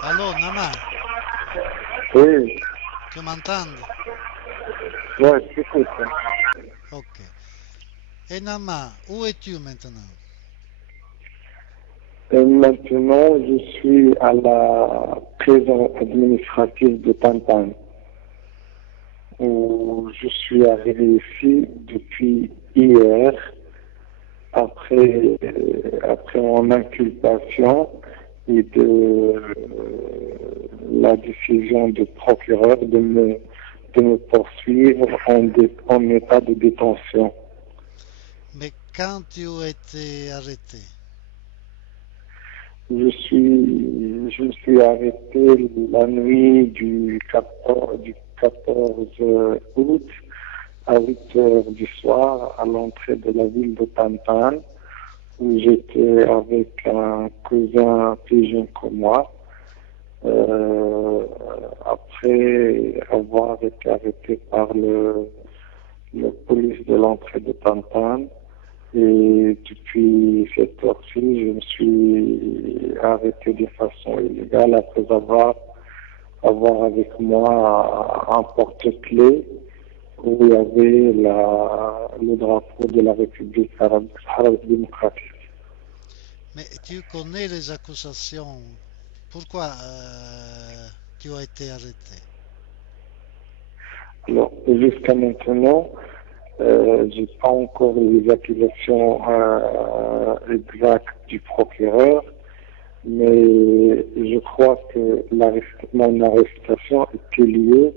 Allô, Nama, Oui, tu m'entends? ouais, je t'écoute. Ok. Et Nama, où es-tu maintenant? Et maintenant, je suis à la prison administrative de Tantan, où je suis arrivé ici depuis hier, après mon inculpation et la décision du procureur de me poursuivre en état de détention. Mais quand tu as été arrêté? Je me suis arrêté la nuit du 14 août à 8 heures du soir à l'entrée de la ville de Tantan, où j'étais avec un cousin plus jeune que moi. Après avoir été arrêté par le police de l'entrée de Tantan, et depuis cette heure-ci, je me suis arrêté de façon illégale après avoir avec moi un porte-clés où il y avait le drapeau de la République arabe démocratique. Mais tu connais les accusations. Pourquoi tu as été arrêté? Alors, jusqu'à maintenant, j'ai pas encore les accusations exactes du procureur, mais je crois que mon arrestation était liée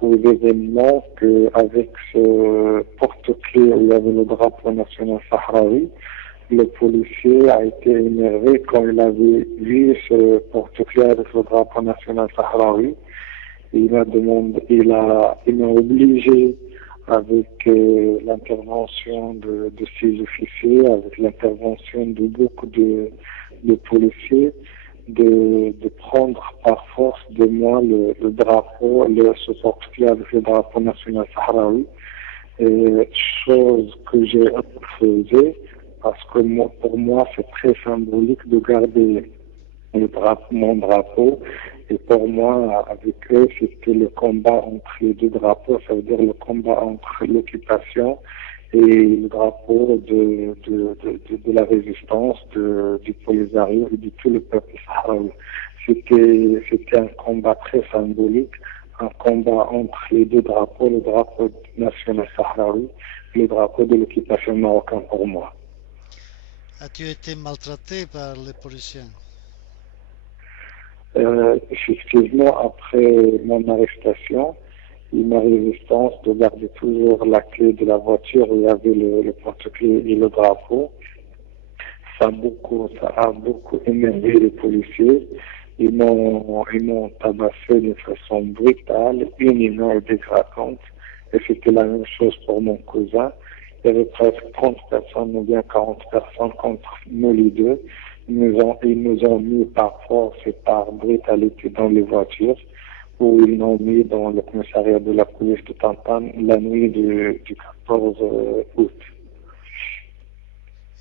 aux événements qu'avec ce porte-clés où il y avait le drapeau national sahraoui, le policier a été énervé quand il avait vu ce porte-clés avec le drapeau national sahraoui. Il m'a obligé avec l'intervention de ces officiers, avec l'intervention de beaucoup de policiers, de prendre par force de moi le drapeau, ce porte-clés avec le drapeau national sahraoui, chose que j'ai refusée parce que pour moi c'est très symbolique de garder mon drapeau. Et pour moi, avec eux, c'était le combat entre les deux drapeaux, ça veut dire le combat entre l'occupation et le drapeau de la résistance du Polisario et de tout le peuple sahraoui. C'était un combat très symbolique, un combat entre les deux drapeaux, le drapeau national sahraoui et le drapeau de l'occupation marocaine pour moi. As-tu été maltraité par les policiers? Effectivement, après mon arrestation, et ma résistance de garder toujours la clé de la voiture où il y avait le porte-clés et le drapeau. Ça a beaucoup énervé les policiers. Ils m'ont tabassé de façon brutale, inhumaine et dégradante. Et c'était la même chose pour mon cousin. Il y avait presque 30 personnes ou bien 40 personnes contre nous les deux. Ils nous ont mis par force et par brutalité dans les voitures, où ils l'ont mis dans le commissariat de la police de Tantan la nuit du 14 août.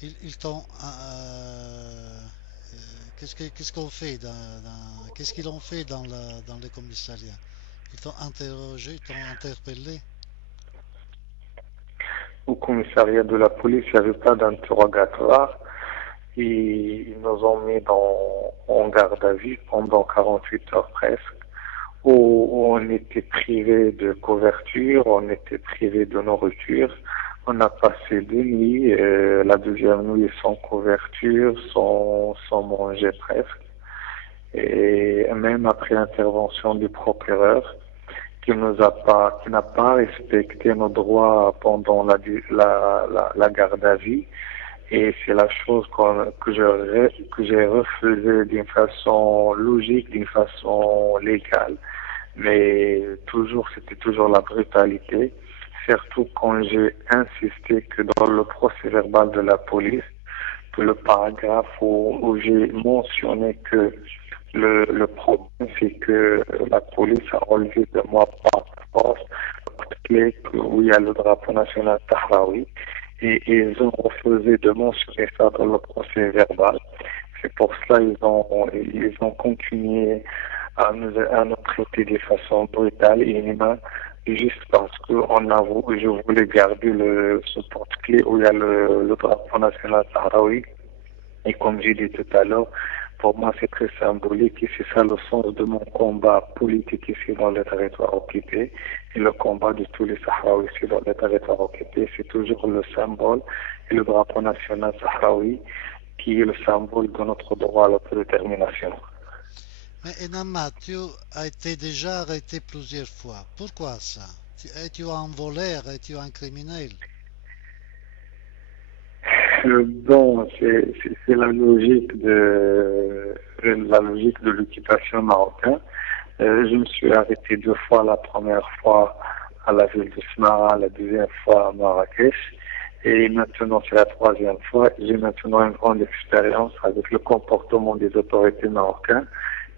Ils t'ont. Qu'est-ce qu'on fait qu'est-ce qu'ils ont fait dans le commissariat? Ils t'ont interrogé, ils t'ont interpellé. Au commissariat de la police, il n'y avait pas d'interrogatoire. Ils nous ont mis en garde à vue pendant 48 heures presque, où on était privé de couverture, on était privé de nourriture. On a passé 2 nuits, la deuxième nuit sans couverture, sans manger presque. Et même après l'intervention du procureur, qui n'a pas respecté nos droits pendant la garde à vue. Et c'est la chose que j'ai refusée d'une façon logique, d'une façon légale. Mais c'était toujours la brutalité. Surtout quand j'ai insisté que dans le procès verbal de la police, que le paragraphe où j'ai mentionné que le problème, c'est que la police a enlevé de moi par force clé où il y a le drapeau national sahraoui, et ils ont refusé de mentionner ça dans le procès verbal. C'est pour cela ils ont continué à nous traiter de façon brutale et inhumaine, juste parce que je voulais garder ce porte-clés où il y a le drapeau national sahraoui. Et comme j'ai dit tout à l'heure, pour moi c'est très symbolique et c'est ça le sens de mon combat politique ici dans les territoires occupés et le combat de tous les Sahraouis ici dans les territoires occupés. C'est toujours le symbole et le drapeau national sahraoui qui est le symbole de notre droit à l'autodétermination. Mais Enama, tu as été déjà arrêté plusieurs fois. Pourquoi ça? Es-tu un voleur? Es-tu un criminel? Bon, c'est la logique de l'occupation marocaine. Je me suis arrêté 2 fois, la première fois à la ville de Smara, la deuxième fois à Marrakech. Et maintenant, c'est la troisième fois. J'ai maintenant une grande expérience avec le comportement des autorités marocaines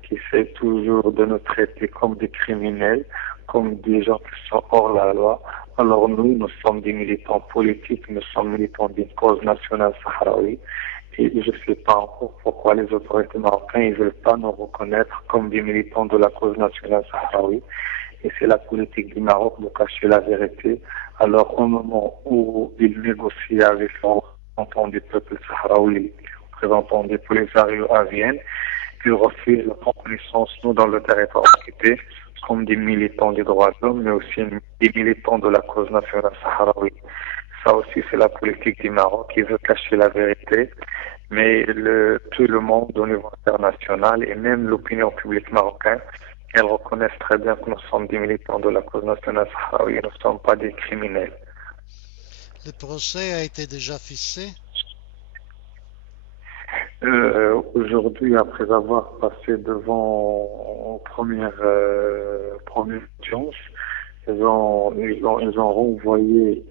qui essaient toujours de nous traiter comme des criminels, comme des gens qui sont hors la loi. Alors nous sommes des militants politiques, nous sommes militants d'une cause nationale sahraoui. Et je ne sais pas encore pourquoi les autorités marocaines ne veulent pas nous reconnaître comme des militants de la cause nationale sahraoui. Et c'est la politique du Maroc de cacher la vérité. Alors au moment où ils négocient avec les représentants du peuple sahraoui, les représentants des Polisario à Vienne, ils refusent la reconnaissance, nous, dans le territoire occupé, comme des militants des droits de l'homme, mais aussi des militants de la cause nationale sahraoui. Ça aussi, c'est la politique du Maroc qui veut cacher la vérité. Mais tout le monde au niveau international et même l'opinion publique marocaine, elles reconnaissent très bien que nous sommes des militants de la cause nationale sahraoui et nous ne sommes pas des criminels. Le procès a été déjà fixé? Aujourd'hui, après avoir passé devant première audience, ils ont renvoyé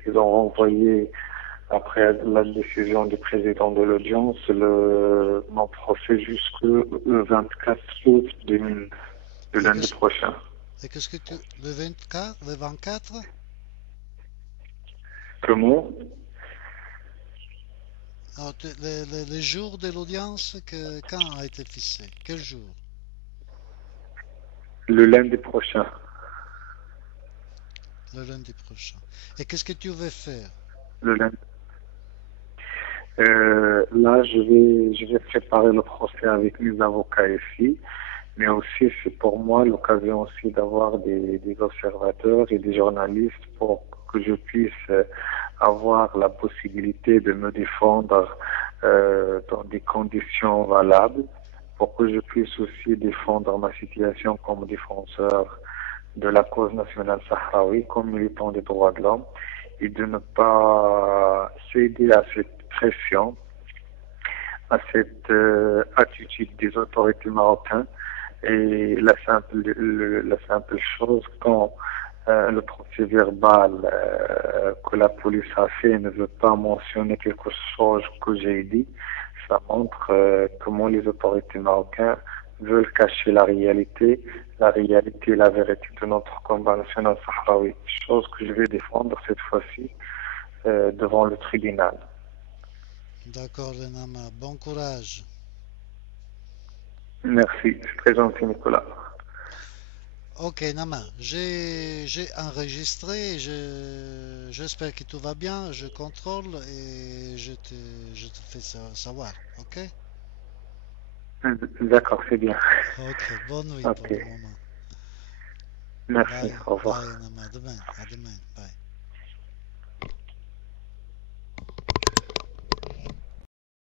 après la décision du président de l'audience mon procès jusqu'au 24 août de Et lundi prochain. qu'est-ce que tu... Le 24? Comment? Non, le jour de l'audience, quand a été fixé? Quel jour? Le lundi prochain. Le lundi prochain. Et qu'est-ce que tu veux faire? Le lundi. Là, je vais préparer le procès avec mes avocats ici, mais aussi c'est pour moi l'occasion aussi d'avoir des observateurs et des journalistes pour que je puisse avoir la possibilité de me défendre dans des conditions valables, pour que je puisse aussi défendre ma situation comme défenseur de la cause nationale sahraoui, comme militant des droits de l'homme, et de ne pas céder à cette pression, à cette attitude des autorités marocaines. Et la simple chose, quand le procès verbal que la police a fait ne veut pas mentionner quelque chose que j'ai dit, ça montre comment les autorités marocaines veulent cacher la réalité et la vérité de notre combat national sahraoui, chose que je vais défendre cette fois-ci devant le tribunal. D'accord, Enama. Bon courage. Merci, c'est très gentil, Nicolas. Ok, Nama, j'ai enregistré, j'espère que tout va bien, je contrôle et je te fais savoir, ok? D'accord, c'est bien. Ok, bonne nuit pour Ok, le moment. merci, Bye, au bye, revoir. Nama, à demain, bye.